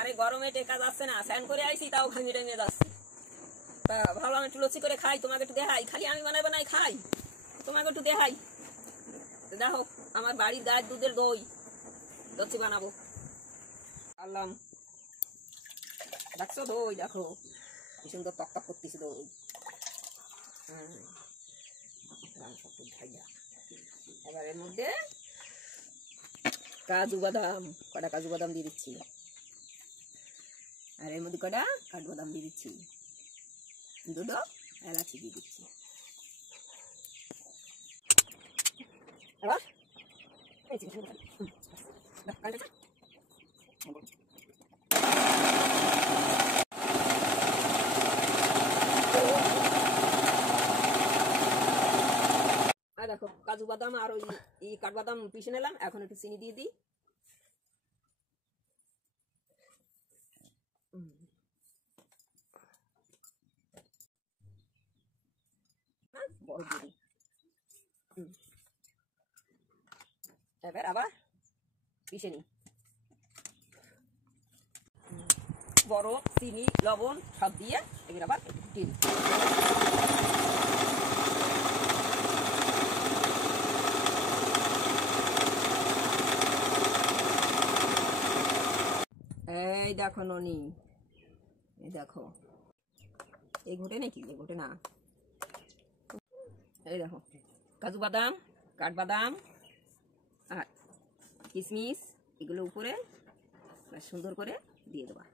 আরে গরমে টেকা যাচ্ছে না, স্নান করে আইছি তাও ঘামিয়ে টামিয়ে যাচ্ছে। তা ভাবলাম একটু লস্যি করে খাই, তোমাকে একটু দেখাই। খালি আমি বানাই খাই, তোমাকে একটু দেখাই। দেখো আমার বাড়ির গায়ের দুধের দই লস্যি বানাবো। আনলাম, দেখছো দই, দেখো কি সুন্দর টক টক করতেছে দই। এবার এর মধ্যে কাজু বাদাম, কটা কাজু বাদাম দিয়ে দিচ্ছি, আর এর মধ্যে কটা কাঠবাদাম দিয়ে দিচ্ছি, দুটো এলাচি দিয়ে দিচ্ছি। এবার দেখো কাজু বাদাম আর ওই কাঠবাদাম পিষে নিলাম। এখন একটু চিনি দিয়ে দিই। এবার আবার পিষে নিই। বরফ, চিনি, লবণ সব দিয়ে এবার আবার দিয়ে দিই। এই দেখো ননি, এই দেখো, এই ঘটে নাকি? এই ঘটে না। এই দেখো কাজু বাদাম, কাঠবাদাম আর কিশমিশ এগুলো উপরে সুন্দর করে দিয়ে দেবা।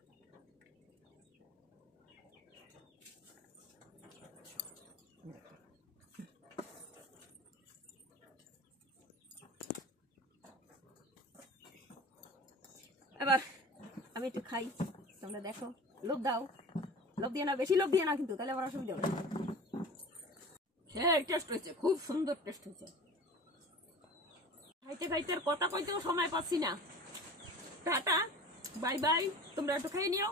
এবার আমি একটু খাই, তোমরা দেখো। লোভ দাও, লোভ দিয়ে না, বেশি লোভ দিয়ে না কিন্তু, তাহলে আমার অসুবিধা হবে। হ্যাঁ, টেস্ট হয়েছে, খুব সুন্দর টেস্ট হয়েছে। খাইতে খাইতে আর কথা কইতেও সময় পাচ্ছি না। টাটা, বাই বাই, তোমরা একটু খেয়ে নিও।